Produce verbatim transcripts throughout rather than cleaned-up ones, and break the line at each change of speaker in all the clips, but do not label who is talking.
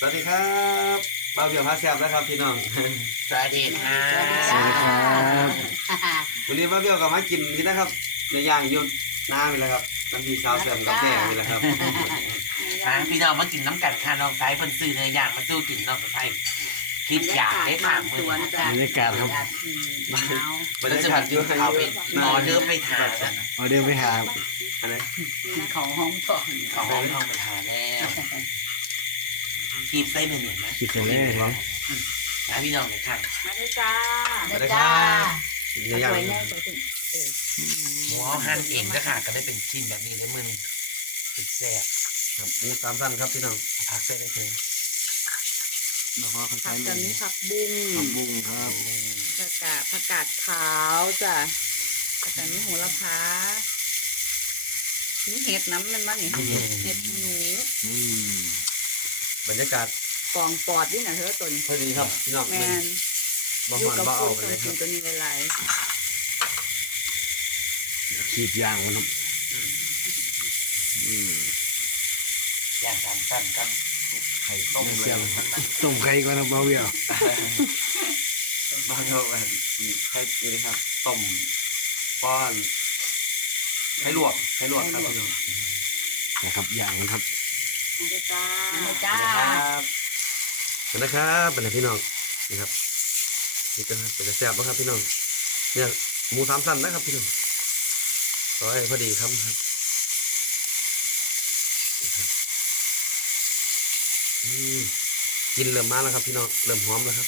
สวัสดีครับบ่าวเบี่ยวพาแซ่บนะครับพี่น้อง
สวัสดีค่ะ
สวัสดีครับ
วันนี้บ่าวเบี่ยวก็มากินนี่นะครับในย่างยุ่นน้ำนี่แหละครับน้ำพีสาวเสริมกับแม่นี่แหละครับ
มาพี่น้องมากินน้ำกันค่ะน้องไทยเพิ่นซื้อเนื้อย่างมาสู้กินน้องไทยคิดอยากได้ถามมือบ
รรยากาศครับ
บรรยากาศอยู่
เขาไปออเดอร์ไปทาน
ออเดอร์ไปหา
อะไร
ของห้องก่อน
ของห้องทองไปทานแล้วคีบไส้เนียนไหม
คิดเสร็จแล้วเหรอ
นะพี่น้องเลยค่ะ
มาด้วยจ้า
สวัสดีครับในย่าง
สวยแน่สวยถึงเออ
หัวหั่นเองนะค่ะก็ได้เป็นชิ้นแบบนี้ได้มือนึงติดแซ่บ
ครับนี่ตามสั้นครับพี่น้อง
พักเส้นได้เลย
แล้วก็เขา
ผั
ใช้
ก
บุ้
กัน
ง
นี้ผักบุ้ง
ผักบุ้งครับ
ผักกาดผักกาดขาวจ้ะผักกันนี้โหระพานี่เห็ดน้ำมันบ้างนี่เห็ดหนู
อืม
บรรยากาศ
กองปอดนี่นะเธอตัวนี้
พอดีครับพี่น้อง
แมน
บ่
อ
ห
ยู่
อน
กับ
บ่
ฟู
เอา
เค
เลย
ย
ค
กิ
รั
น
บ
ตัวนี้หลาย
ขีดยางมันครับอืม
อย่างสามสั้นครับไข่ต้มเลยมันมัน
ต้มไข่ก่อนครับเบาเบี้ยว
บ้านเราแบบให้นี่ครับต้มป้อนให้ลวกให้ลวกครับพี่น้อง
นะครับยางมันครับ
ๆมาด้วยจ้ามาด้วย
ส
จ้า
วัสดีครับสวัสดีครับเป็นไงพี่น้องนี่ครับนี่จะเป็นจะแซ่บนะครับพี่น้องเนี่ยหมูสามสั้นนะครับพี่น้องร้อยพอดีครับครับนี่ครับอืมกินเริ่มมาแล้วครับพี่น้องเริ่มหอมแล้วครับ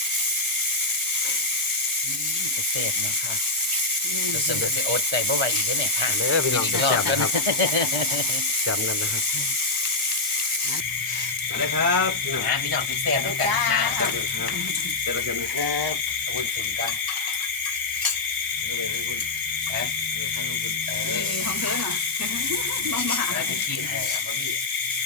จะแซ่บนะคะรู้สึกว่าจะอดใจเพราะว่าอีกแล้วเนี่ยค่ะ
เด้อพี่น้องแซ่บนะครับแซ่บกันนะครับมาเลยครับพี่น้อง
นะพี่น้องพิเศษต้องกันค่ะ
แซ่บเลยครับเดี๋ยวเราจะมา
ครับวุ้นตุ๋นกัน
อะไรนะคุณ
ฮะ
ท่านคุณ
เออ
นี่ของเธอหน่อยมามา
น่าจะขี้ให้อ่ะมาพี่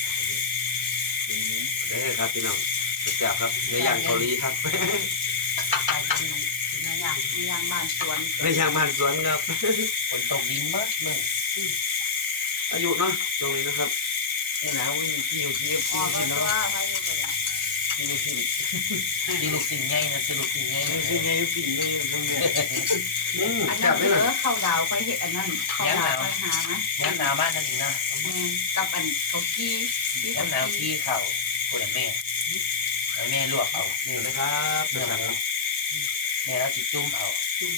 เด้อครับพี่น้องแซ่บครับในย่างเกาหลีครับ
ใส่เป็นเนื้อย่างเนื้อย่างบ้านสวน
ในย่างบ้านสวนครับ
ฝนตกดินมากเลย
อายุเนาะตรงนี้นะครับ
หนาววิ่งกิ้วกิ้ว
อ๋อ
กิ้ว
ก็
เนาะ
ว่าไว้อยู่เลย
กิ้วกิ้วกิ้วลูกสิ่งไงนะคือลูกสิ่งไงนะ
สิ่งไงสิ่งไงทั้งนี้อืม
อัน
แซ่
นั้
บ
น
ไหม
เอ
ล่ะ
อเข้าดาวไปเห็ดอันนั้นเข้าดาวไปหาไหม
ย้ำหนาวบ้านนั่นเองนะ
แมนกับอันเขากี้ที่
ย้ำหนาวขี้เข่าคนละแม่แม่ลวกเอา
นี่นะครับ
เนื้อ
นะ
มัน
ครับ
แม่แล้วจิจุ่มเอา
จุ่ม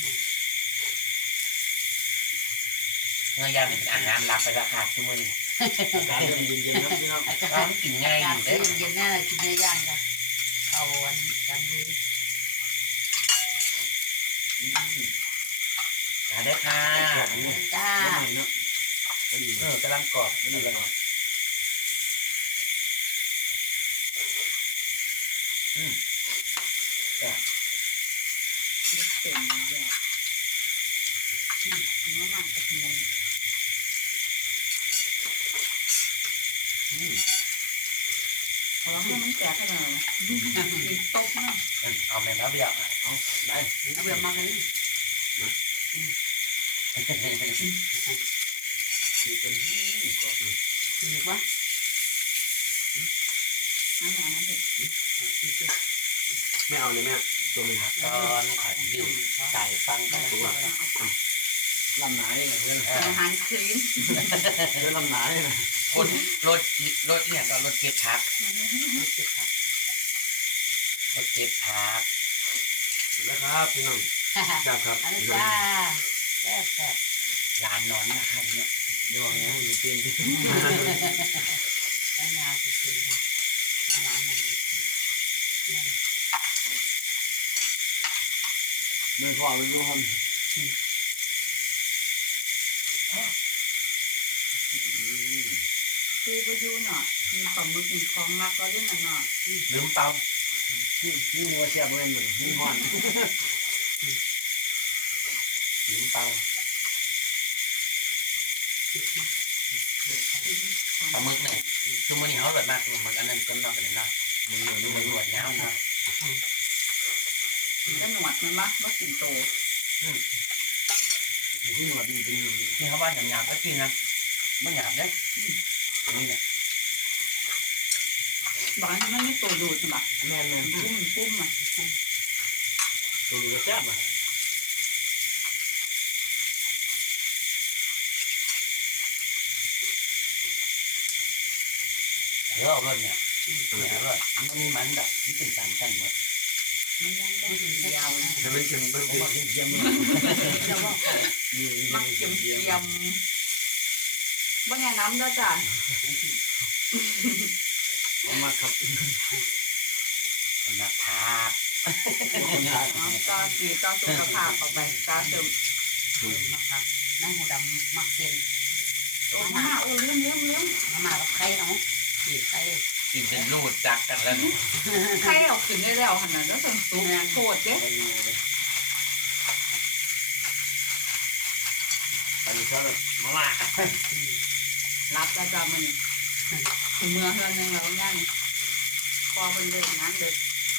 เนื้อย่างเป็นอาหารหลักไปราคาชั่วโมง
ร้านเริ่มเย็นๆครับพี่น้อง
ร้อนกินง่ายอยู่
เย็
เด้
นเย็นแน่เลยกินเนื้อย่างจ้ะเอาอันกันดู
มาได้ค่ะ
จ้า
เออกำลังกรอบกำลังกรอบอืม
เต็มเลยเนื้อมันกับเนื้อเพราะว่ามันแตกขนาดมีตกเนาะ
เอาแม่น้ำเบี้ยเอาได้
เอาเบื่อมากันเลยถือว่าน้ำหอมน้ำเด็ด
ไม่เอาเลยแม่ตัวนี้ครับ
ตอนขัดดิวไก่ฟังกัน
ถูกหลักลำไหนเพื่อน
อาหารคลีน
เพื่อนลำไหนนะ
คนรถรถเนี่ยก็รถเก็บพักรถเก็บพัก
นะครับพี่น้องจับครับ
อันนี้จ้าแซ่บแซ่บ
ร้านนอนนะครับเนี่ย
เดี๋ยวนี้อยู่จริง
ไอ้ยาจริงๆค่ะร้านมัน
เมื่อพ่อเป็นรู้คน
คือก็อยู่เนาะมีของมึกมีของมากก็เรื่องนั้นเนาะ
ลืมเตา
ที่ที่วัวเสียบเงินเหมือนที่ห่อน
ลืมเตาปลาหมึกเนี่ยคือมันนี่เขาแบบมากมันอันนั้นก็นอกไปเลยเนาะมันหนวดมันหนวดยาวเนาะ
ก็หนวดมันมักว่าสิงโต
ที่หนวดจริง
นี่เขาว่าหยาบๆก็กินนะไม่หยาบเนี่ยนี่เนี่ย
มบอกให้มันไม่ตัวดูดใช่ปะ
แม่นแม่น
ปุ้มปุ้มอ่ะ
ตัวนี้ก็แซ่บอ่ะ
เออเอารถเนี่ยเนี่ยเอารถมันมีมันแบบนี่เป็นสามชั้นหมด
มันยังได้เดียวนะ
ให้มันเค็มเพิ่ม
ผม
ขึ้น
บอกที่เยี่ยมเลย
จะว่ามักเกียมเกียมว่าไงน้ำด้วยจ้ะ
เอามาครับ
คนนักทาบ
น้องตอนดีตอนสุขภาพออกไปตาเสริม
มักครับนั่งหูดำมักเส้น
โอ้มาโอ้เลี้ยงเลี้ยงเลี้ยง
มามากับไข่เอาสีไข่
กินจนรูดจักกันแล้ว
ใครเอาขึ้นได้แล้วขนาดนั้นสังสุกโคตรเจ๊
ตอนนี้ก็
มาว่า
รับประจำมันเมื่อเฮือนนึงแล้วย่างพอเป็นเดินงานเด็ก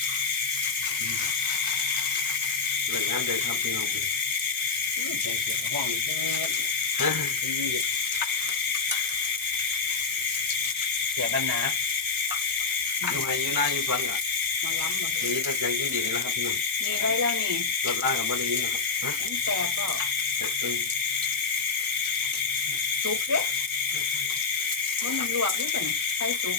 เลิกงานเดินครับพี่น้อง
ใช้เสียงห้องนี้แซ่บ
ฮะ
เสียกันนะ
อยู่ให้อยู่หน้าอยู่สวนกะ
มาล้ำมา
ได้ยินแต่เสียงจิ้งหรีดนี่แหละครับพี่น้อง
นี่ได้แล้วนี่
รถล่างกับไม่ได้ยินนะครับฮะ
มันแตกก็
แต่เอิ่ม
สุกเด้มันมันลวกนี่เป็นใส่สุก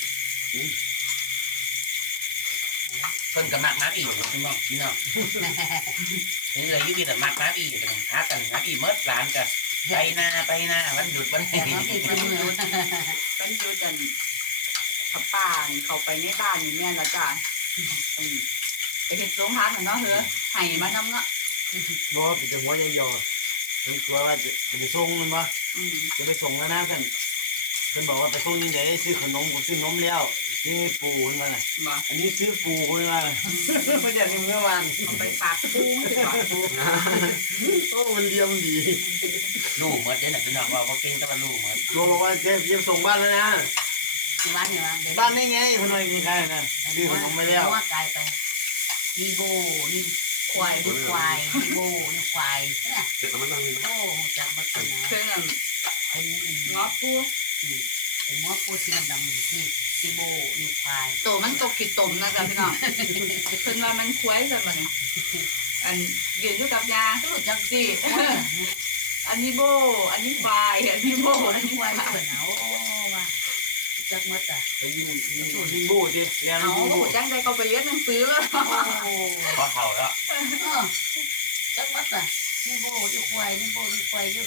เพิ่นกับมากน้ำอีกพี่น้องพี่น้องนี่เลยยุพี่แต่มากน้ำอีกกันหากันน้ำอีเมื่อร้านกันไปหน้าไปหน้าวันหยุดวันไหน
แต่เขาติดมือ
เป็นอยูจันขับป่านเขาไปในบ้านนี่แม่นละจ้ะไปเห็ดโรงพักเนาะเฮ้อไห่มานำเนาะ
บ่เป็นจังหวะยังยอมันกลัวว่าจะจะไปส่งมันวะ
อืม
จะไปส่งแล้วนะท่านเพิ่นบอกว่าไปส่งยังไงซื้อขนมผมซื้อนมแล้วซื้อปูมันมาน่ะ
มา
อันนี้ซื้อปูมันมาเพิ่นอยากกินเมื่อวาน
เอาไปปากปูมันจะปากปู
โอ้มันเลียมดี
ลูกเมื่อเด้น่ะพี่น้องว่าเขาเก่งแต่ว่าลูกเมื่อ
ตัวบอกว่าจะจะส่งบ้านแล้วนะ
บ้านเนี่ยว่า
บ้านได้ไงเพิ่นว่ากินใครนะซื้อขนมไปแล้ว
ว่ากายไปมีโบนี่
ควาย
มีควายมีโบมีควายเนี่ย
เจ็ดมันต้องมีนะ
โอ้จากบัดนี้
เพิ่งอ่ะ
เป็น
งอปู
เป็นหัวปูสีดำที่สีโบมีควาย
โตมันตกขีดตมนะจ๊ะพี่น้องเพิ่นว่ามันควายจังมันอันยืนอยู่กับยา
ก็รู้จัก
สิ
โอ้ย
อันนี้โบ อันนี้ควายอันนี้โบ
โบ
อัน
มี
นี้
ควาย
ควาย
เปิดเอาว่าจักมัดอ่ะ
ไปยิงยิงยิงบูดิเรียน
เอา
ยิงบู
แจ้งใจเขาไปเรียนหนังสือแล้ว
โอ้
พอเท่าแล้ว
จักมัดอ่ะนี่โบนี่ควายนี่โบนี่ควายเยอะ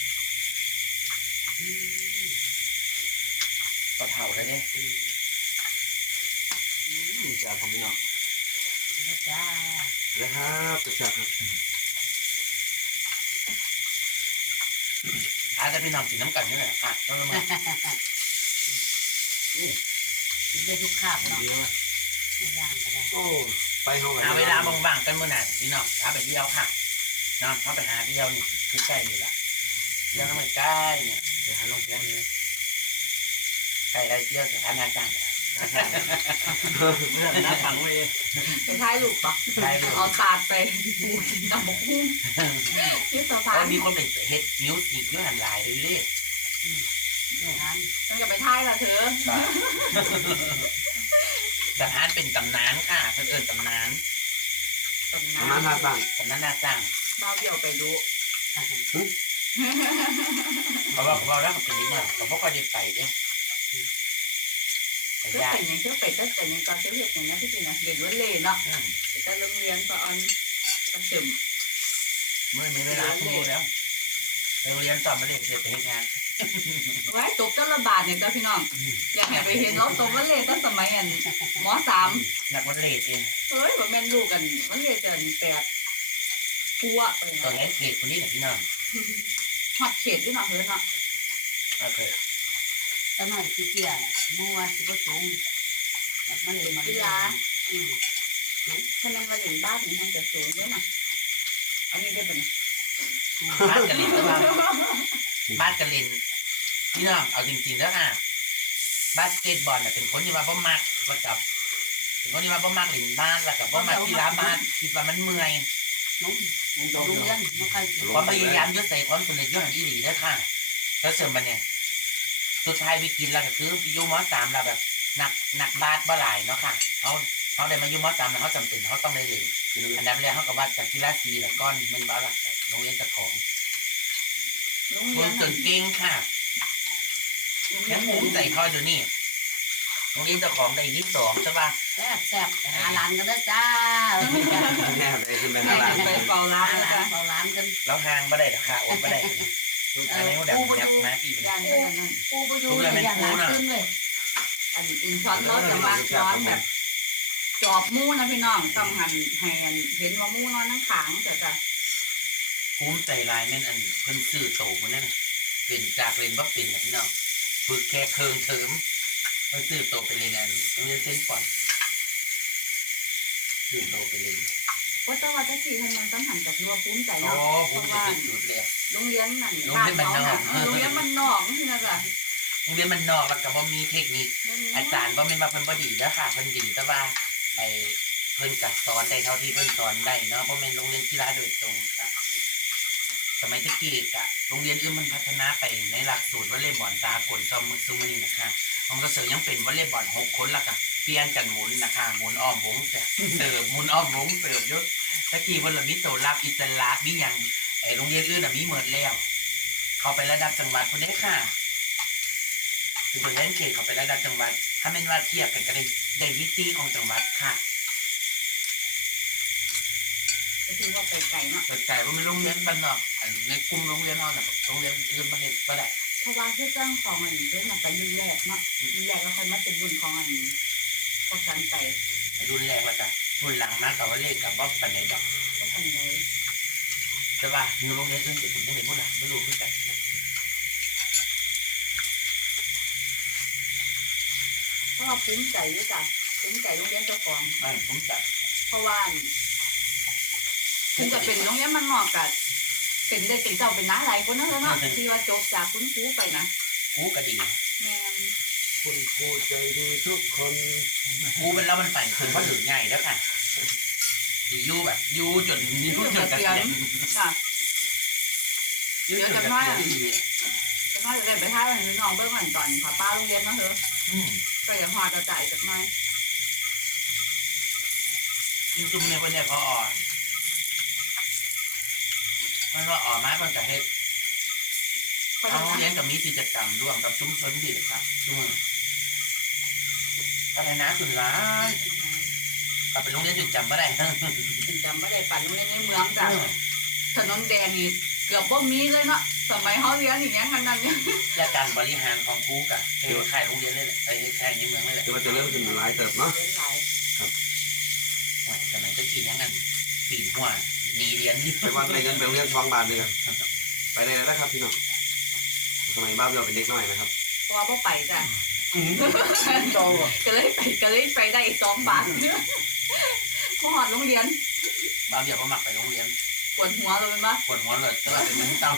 พอเท่าแล้วเนี่ย
จ้าผมพี่น้อง
จ้า
แล้วครับจะจับครับ
อาจจะพี่น้องกินน้ำกันนี่แหละอ่ะต้องมา
กินได้ทุกคาบเนาะ
ดีมาก
ย่างก็ได้
โอ้ไปเข้าไป
หาเวลาบางๆกันเมื่อไหร่พี่น้องถ้าไปเที่ยวค่ะน้องเขาไปหาเที่ยวนี่คือใกล้นี่แหละเที่ยวน้ำมันใกล้เนี่ยไปหาลงเที่ยวนี้ใกล้ได้เที่ยวแต่ท่านอาจารย์
เมื่อน้าฝังไว้
ไปท้ายลูกปะ
ใช่ลูก
เอาตาดไปปูกินตำบกหุ่งที่สะพา
ก็
น
มีคนไปเฮ็ดมิวสิกด้วยหันลายเลยเลย
ทาน
ต้องอย่าไปท้ายละเธอ
สถานเป็นตำนานค่ะเพื่อนเอิญตำนาน
ตำ
ประมาณ
นา
ห้าน สั่ง
ตำนานน่าสร้าง
บ้าเดี่ยวไปดู
เพราะว่าเราแล้วเป็นนิดหน่อยแต่พวกก็ได้ไปเนี่ยแต่
เชื่อย
าก
เป็นยังเชื่อไปแต่แต่ยังตอนเชื่อเหตุอย่างนี้ที่จริงนะเรียนล้วนเลยเนาะแต่โรงเรียนตอนประถม
เมื่อมีเวลาคุณรู้แล้วไปเรียนสอนมาเลยเดี๋ยวไปเฮ็ดงาน
ไว้จบต้นระบาดเนี่ยจ้าพี่น้องอยากให้ไปเห็นรถตรงวันเลยตั้งสมัยอันมสาม
นักวันเลดเอง
เฮ้ยว่าแม่นลูกกันวันเลยจะแปดปัวไป
ตัว
เนาะ
แฮชเกตคนนี้แหละพี่น้อง
หอดเขตด้วยเนาะเฮ้ยเนาะ
โอเค
ตะหน่อยขี้เกียจมัวสิบ่สูงมันเลยมันอืม
ถ้าแม่นว่าเห็นบ้านนี่มันจะสูงด้วยนะอันนี้ได้เป็น
บ้านกะลินก็ว่าบ้านกะลินพี่น้องเอาจริงๆแล้วอ่ะบ้านสเกตบอลน่ะเป็นคนที่ว่าบ่มักแล้วกับเป็นคนที่ว่าบ่มักเล่นบ้านแล้วกับบ่มักกีฬาบ้านคิดว่ามันเมื่อย
นุ่มโรงเรียนมันใคร
ความพยายามยศใส่ความสำเร็จยศหันอีหลีได้อค่ะแล้วเสริมมาเนี่ยสุดท้ายวิกฤตเราก็คืออยู่มสามเราแบบนักนักบาสบ่หลายเนาะค่ะเขาเขาได้มาอยู่มอสามแล้วเขาจำเป็นเขาต้องได้เรียนอันดับแรกเขาก็ว่าจากกีฬาสีแล้วก้อนมันบ้าละโรงเรียนเจ้าของ
โรง
ค
เรีย
น
น
จ
นั่น
นเก่งค่ะยังภูมิใจคอยเดี๋ยวนี้โรงเรียนเจ้าของได้ที่สองใช่ป่ะ
แซ่บแซ่บไปหาร้านกันเด้อจ้า
แม่ไปขึ้นไป
แม่
ข้างล่าง
ไปเฝ้าร้า
หาน
แล้ว
ร้าน
จ้ะ
เฝ้าร้านกัน
แล้วห่างบ่ได้หรอกค่ะอดบ่ได้ลูกอะไรเขาดับยักษ์มาปีน
ย่านขนาดนั้น
ปูไปอยู่เลยอย่างร้านขึ้นเลย
อันอินช้อนรสจะมาร้อนแบบจอบหมูนะพี่น้องต้องหันให้เห็นว่าหมูนอนนั่งขางแต่จ้ะ
ภูมิใจลายแม่นอันเพิ่นซื้อโตมันนั่นเป็นจากเรียนบ่เป็นนะพี่น้องฝึกแค่เคิงเถิมเพิ่นซื้อโตไปเรียนอันโรงเรียนเส้นก่อนซื้อโตไปเรียน
ว่าแต่ว่าจะขี่ทำงานต้องหันกับรัวภูมิใจ
อ๋อ
เนาะ
ภูมิใจที่สุดเลย
โรงเรียนนั่น
โรงเรียนบ้านนอก
เออโรงเรียนมันนอกนี่นะจ๊ะ
โรงเรียนมันนอกแล้วก็บ่มีเทคนิค อาจารย์บ่แม่นว่าเพิ่นบ่ดีเด้อค่ะเพิ่นดีแต่ว่าไอ้เพิ่นก็สอนได้เท่าที่เพิ่นสอนได้เนาะบ่แม่นโรงเรียนกีฬาโดยตรงค่ะสมัยตะกี้ก็โรงเรียนอื่นมันพัฒนาไปในหลักสูตรวอลเลย์บอลสากลซอมมึกซุมื้อนี้นะคะของกระเสริยังเป็นวอลเลย์บอลหกคนละค่ะเปลี่ยนกันหมุนนะคะหมุนอ้อมวงจ้ะเสิร์ฟหมุนอ้อมวงเสิร์ฟยศตะกี้เพิ่นละมีโตรับอิสระมีหยังไอ้โรงเรียนอื่นน่ะมีหมดแล้ว เข้าไประดับจังหวัดพุ่นเด้ค่ะคือตัวแทนเขตเข้าไประดับจังหวัด ถ้าเป็นว่าเทียบกันก็ได้ได้วิตีของจังหวัดค่ะ
ก็คือว่าไปไกลเนาะ
แต่แต่ว่าไม่โรงเรียนบ้านนอกอันในกลุ่มโรงเรียนเราน่ะโรงเรียนอื่นประเทศก็ได้
เพราะว่าคือเรื่องของอันนี้เรื่องมันไปรุ่นแรกเนาะรุ่นแรกแล้วค่อยมาเป็นรุ่นของอันพวกฉันไป
รุ่นแรกแล้วก็รุ่นหลังมากับว่าเลขกับว่าปันในดอก
ก็ทำเลย
แต่ว่ามีโรงเรียนอื่นจะเป็นยังไงบ้างล่ะไม่รู้คือกัน
เพราะว่าภูมิใจด้วยจ้ะภูมิใจโรงเรียนเจ้าของ
บ้านผมจัด
เพราะว่าถึงจะเป็นโรงเรียนมันนอกกัเป็นได้เป็นเจ้าเป็นน้าหลายคนนั่นแหละเนาะที่ว่าจบจากคุณครูไปนะ
กูก็ดี
แม่น
คุณครูใจดีทุกคน
กูเป็นแล้วมันไปถึงว่าถึงใหญ่แล้วค่ะที่ยูแบบยูจนยูจนกระเทียน
ค่ะ
ยูจนกระเทียน
จะมาจะได้ไปท่าวันนี้น้องเบิ้งก่อนตอนผาป้าโรงเรียนเนาะเถอะ
อืม
ก็อย่างหอจะจ่ายจากไม้
ยูจุ่มในคนเนี่ยพออ่อนมันก็อ่อนมามันจะเฮ็ด
เพราะ
เอา
ฉะนั้น
เลี้ยงกับมีกิจกรรมร่วมกับชุมชนดีครับชุมพัฒนาสุดร้ายกลับไปโรงเรียนจนจำไม่ได้
ถึงจำไม่ได้ปั่นโรงเรียนในเมืองจ้ะถนนแดงนี่เกือบว่ามีเลยเนาะสมัยเขาเรียนอย่างเงี้ยกันนั่นเนี่ย
และการบริหารของครูกับเทวค่ายโรงเรียนเลยแหละไอ้ค่ายในเมืองเลยแหละ
เดี๋ยวว่าจะเริ่มขึ้นหลายเติบเนาะ
เรียนหลาย
โอ้ยสมัยตะกี้ยังกันปีนหัวหนีเรียนนี่
ไปวันในเงินไปโรงเรียนสองบาทเลยครับไปได้แล้วนะครับพี่น้องสมัยบ้าเบี้ยวเป็นเด็กน้อยนะครับ
เพราะว่าบ่ไปจ้ะ
โต
ก็เลยไปก็เลยไปได้สองบาทพอหอดโรงเรียน
บางเดียวเขามักไปโรงเรียน
ปวดหัวเลยมั้ย
ปวดหัวเลยแต่ว่าเป็นมึงเต้า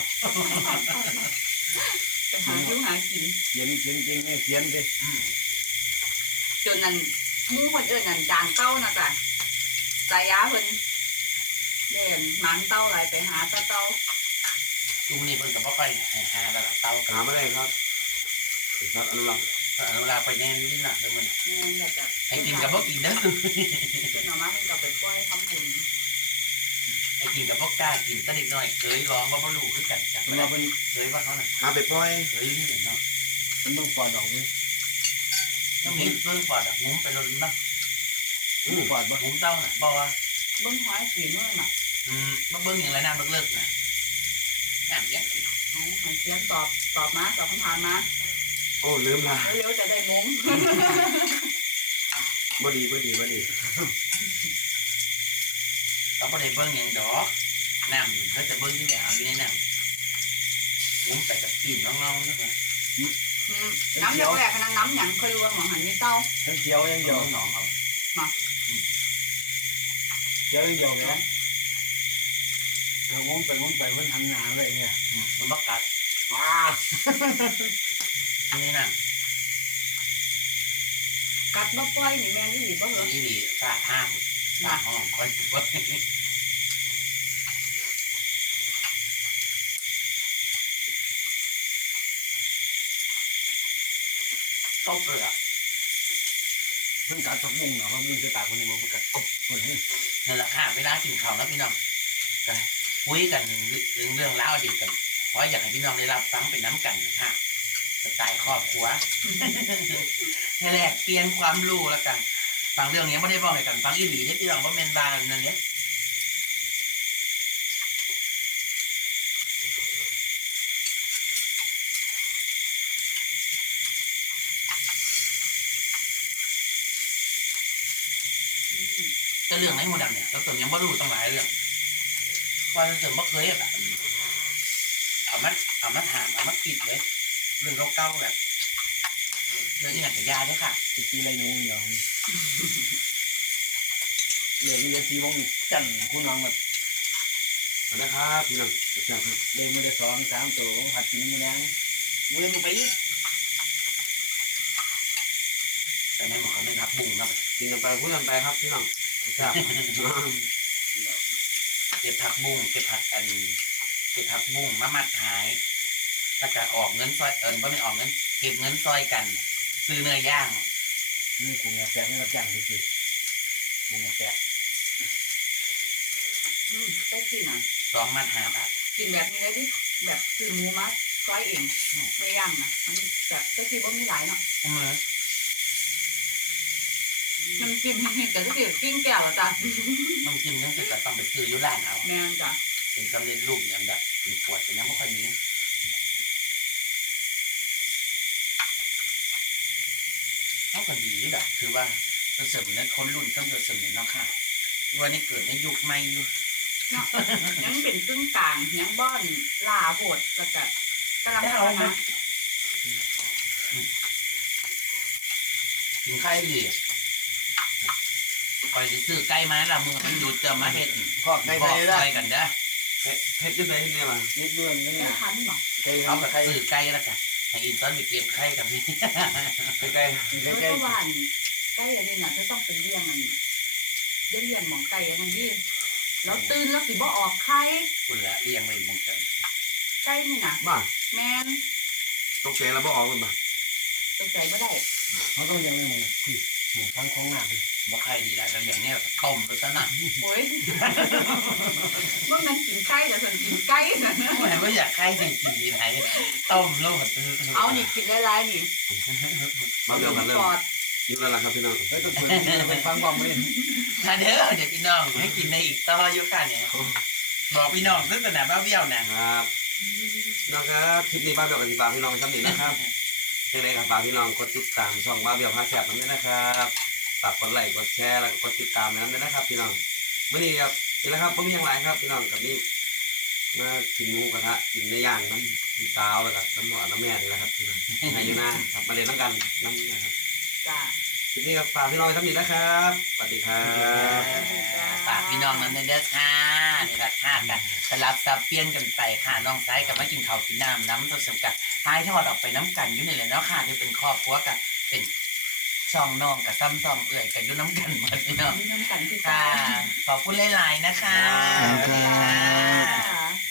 ไปหาคิ้วหากิน
เขียนเขียนจริงเนี่ยเขียนสิ
จนนั่นหมู่คนอื่นนั่นจางเต้านะจ้ะสายยาเพิ่นเด่นหมันเต้าหลายไปหาตาเต้า
ลุงนี่เพิ่นกับพ่อไปหาแล้วเต้า
หาไม่ได้ครับเป็นครับอนุรักษ์
อนุราไปแน่นี่น่ะเดี๋ยวมัน
แม่นแหละจ้ะ
ให้กินกับพ่กินนะ
เพิ่นเอามาเพิ่นก็ไปปล่อยทำบุญ
ไอ้กินกับพวกกล้ากินก็เด็กน้อยเคยร้องว่าพ่อลูกคือกันจับ
มัน
ไม่
มา
ได้
เป็น
เคยว่าเขาน่ะ
หาไปปล่อย
เคยนี่เห็นเนาะ
มันต้องปอดออกเลย
ต้องมีเรื่องปอดอ่ะงุ้มไปรถเนาะ
อืม
ปอดปะ
งุ้มเต้าน่ะบอกว่า
เบิ่งหอยสีเมื่อน่ะ
อืมมาเบิ้งอย่างไรน้ำเลิกๆน่ะน้ำเย็นสิ
เอาหอยเสียงตอบตอบมาตอบคำถามมา
โอ้ลืมละ
เร็วๆจะได้มุ้ง
บ่ดีบ่ดีบ่ดี
เขาไม่ได้เบิ้งอย่างดอกน้ำเขาจะเบิ้งที่ไหนเอาอยู่ในน้ำงุ้มใส่กับปีนน้องๆนะครับ
อืมน้ำแรกๆนั้นน้ำหยังเคยรู้ว่าหมอหันมีเต้า
ทั้งเขียวยังเดี
เดี๋
ย
ยว วน้องเอา
เขียวยังเดียวไหมเรางงไปงงไปมันทำงานอะไรเนี่ย
อืมมันบักกัด
ว้า
อยู่ในน้
กัดบ่ปล่อยนี่แม่นอีหลีบ่เหรอ
ำนี่ดีสาดห้ามสาดห้องคอยเบิ้งต้มเปลือก
เพิ่งกัดผักบุ้งเนาะมันมีคือตาคนนึงมันกัดกบเหมือน
นั่นแหละค่ะเวลากินข้าวแล้วพี่น้องก็คุยกันเรื่องเรื่องราวอดีตกันเพราะอยากให้พี่น้องได้รับฟังเป็นน้ำกันค่ะสไตล์ครอบครัว ให้แลกเปลี่ยนความรู้แล้วกันบางเรื่องนี้ไม่ได้บอกให้กันฟังอีหลีที่พี่น้องว่าเมนบานนั่นเนี่ยแต่เรื่องไหนโมดำเนี่ยเราเสริมยังไม่รู้ตั้งหลายเรื่องว่าเราเสริมไม่เคยแบบเอามาเอามาถามเอามาคิดเลยเรื่องเก่าๆแบบเรื่องนี้อยากจะยาด้วยค่ะ
ตีตีอะไรนู้นอย่างเลยมีสีวงจันคุณน้องแบบ
นะครับพี่น้องแซ่บครับ
เลยมันได้สองสามตัวผัดกินมือแดงมือมันไปอีก
แต่ในหมอเขาไม่รับบุ้งนะ
กินกันไปพูดกันไปครับพี่น้องแซ่บ
เก็บผักบุ้งเก็บผักอันเก็บผักบุ้งมามัดขายแล้วก็ออกเงินซอยเอิญก็ไม่ออกเงินเก็บเงินซอยกัน ซื้อเนื้อย่าง
นี่กูเนี่ยแซ่บนี่รับจ้างจริงๆกูเนี่ยแซ่บ
อืมได้กินอ่ะ
สองมัดห้าบาท
กินแบบนี้ได้ดิแบบซื้อหมูมาซอยเองไม่ย่างนะมันแบบได้กินบ่มีหลายเนาะ
เอามือ
มันกินเห็นๆแต่ก็คือกินแก้วอ่ะจ้ะ
น้ำจิ้มยังติดแต่ต้องไปซื้ออยุร้านเอา
แม่นจ้ะ
เป็นสำเร็จรูปเนี่ยแบบเป็นขวดแต่ยังไม่ค่อยมีเขาก็ดีแบบคือว่าเราเสริมนั้นคนรุ่นต้องเราเสริมเนาะค่ะว่านี่เกิดในยุคใหม่อยู่
เนาะยังเป็นซึ่งกลางยังบ้อนลาโหดแล้วก็กำลังพัฒนา
กินไข่ดิคอยสิซื้อไก่มาละมือมันหยุดจะมาเฮ็ด
ข้อไก่
บอ
ใส่
ก
ได้
ไก่กันเด้อ
เฮ็ดยังไงเนี่ยมา
นิดด้วยนี่
ได้
นะ
ทันเหรอ
ไก่
เขา
ทำ
ก็
กับไข่
ซื้อไก่แล้วกันให้อินตอนไปเก็บไข่กับพี่
ใกล้
ไก่
แล้ว
ไก่
ก็หวานไก่อันนี้น่ะจะต้องเป็นเลี้ยงมันเลี้ยงเลี้ยงหมองไก่อันนั้นดิแล้วตื่นแล้วสิบ่ออกไข่
คุณละเลี้ยงไว้มองกัน
ไก่นี่น่ะ
ๆบ้า
แม่น
ตกใจแล้วบ่ออกมันบ้า
ตกใจบ่ได้
เขาต้องยังไม่มองที่มองทั้งของหน้าดิ
บ่ไข่ดีละแล้วอย่างเนี้ยก็ต้มแล้วซะนะ
โอ้ย ว่ามันกินไก่แต่ส่วนกินไก่น่ะ
ไม่เห็นว่าอยากไข่ให้กินดีไหนต้มแล้ว
เอานี่กินหลายๆนี่
มาเดี๋ยวกันเริ่ม
ปอด
ยิ้มแล้วล่ะครับพี่น้อง
แล้วต้องเปิดไปฟังบ้างไหม
มาเด้อเดี๋ยวพี่น้องให้กินในอีกต่ออยู่ค่ะเนี่ยบอกพี่น้องซึ่งสนามบ้าเบี้ยวนะครับ
น้องครับคลิปนี้บ้านเบี้ยวกับที่ฝากพี่น้องซ้ำหนึ่งนะครับยังไงครับฝากพี่น้องกดติดตามช่องบ้านเบี้ยวพาแซ่บนั้นด้วยนะครับฝากกดไลค์กดแชร์แล้วก็กดติดตามนั้นด้วยนะครับพี่น้องมื่อนี้ครับนี่แหละครับผมมีอย่างไรครับพี่น้องกับนี่มากินหมูกระทะกินเนื้อย่างน้ำพี่สาวแล้วก็น้ำหวานน้ำแม่นี่แหละครับพี่น้องอายุหน้าครับมาเรียนน้ำกันน้ำนะครับ
จ้า
คลิปนี้ครับฝากพี่น้องซ้ำหนึ่งนะครับสวัสดีครับ
ฝากพี่น้องนั้นเด้อค่ะนี่ละค่ะกันสลับสับเปลี่ยนกันไปค่ะน้องไซกับมากินข้าวกินน้ำน้ำตัวสำคัญท้ายทอดออกไปน้ำกันอยู่นี่แหละเนาะค่ะที่เป็นครอบครัวกันเป็นช่องน้องกับซ้ำซองเอื่อยกันอยู่น้ำกันหมดพี่น้อง
มีน้ำกันที่
ค่ะ
จ้า
ขอบคุณหลายๆนะคะ
ขอบ
ส
คุ
วัส
ณ
ดี
ครั
ค่ะ
ค่ะ